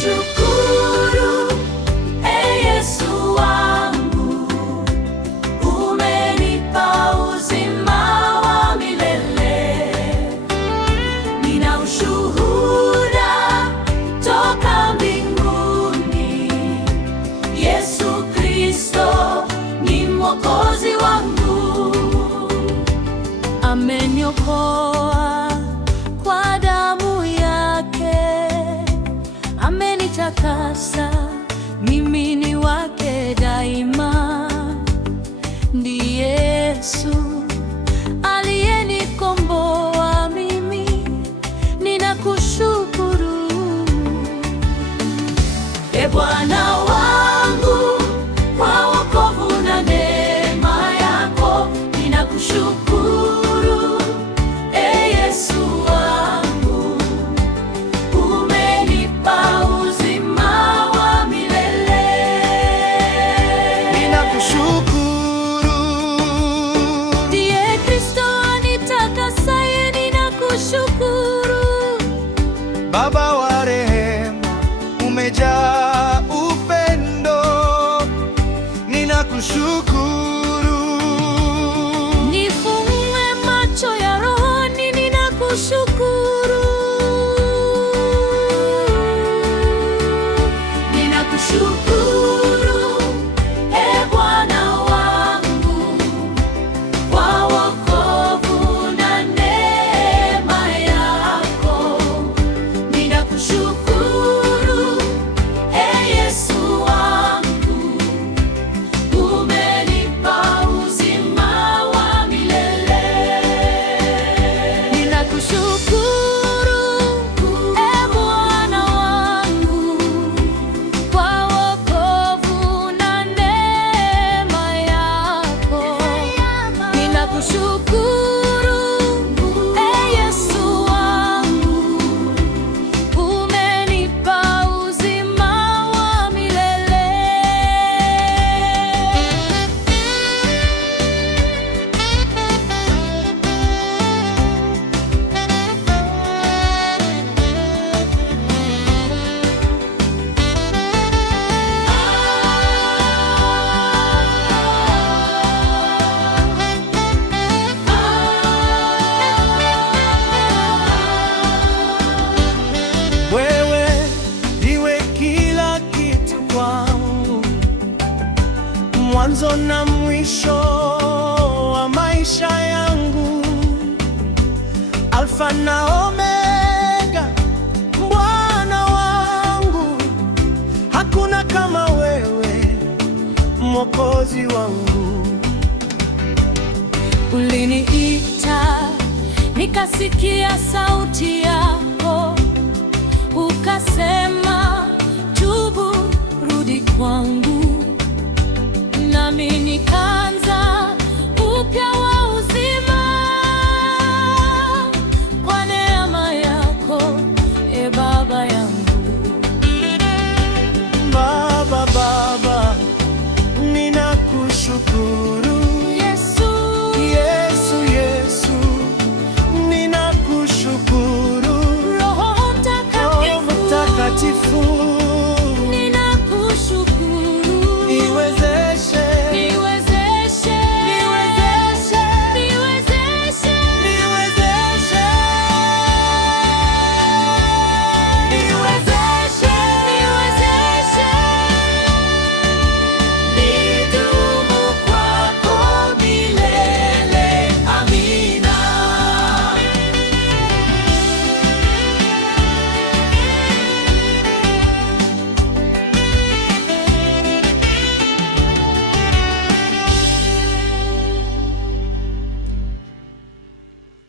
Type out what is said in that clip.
Ninakushukuru, Yesu wangu, umenipa uzima wa milele. Nina ushuhuda toka mbinguni, Yesu Kristo ni Mwokozi wangu. Ameniokoa kwa damu yake, amenitakasa, mimi ni wake daima. Ndiye Yesu aliyenikomboa mimi, ninakushukuru. Bwana wangu, kwa wokovu na neema yako, ninakushukuru. Yesu wangu, umenipa uzima wa milele. Ninakushukuru. Ndiye Kristo anitakasaye, ninakushukuru. Baba wa rehema, umejaa upendo, ninakushukuru. Nifungue macho ya rohoni, ninakushukuru. Ninakushukuru, Bwana wangu, kwa wokovu na neema yako. Ninakushukuru, Yesu wangu, umenipa uzima wa milele. Ninakushukuru, Bwana wangu, kwa wokovu na neema yako. Ninakushukuru, Yesu wangu, umenipa uzima wa milele. Wewe ndiwe kila kitu kwangu, mwanzo na mwisho wa maisha yangu, Alfa na Omega, Bwana wangu. Hakuna kama wewe, Mwokozi wangu. Uliniita, nikasikia sauti yako, ukasema, tubu, rudi kwangu, nami nika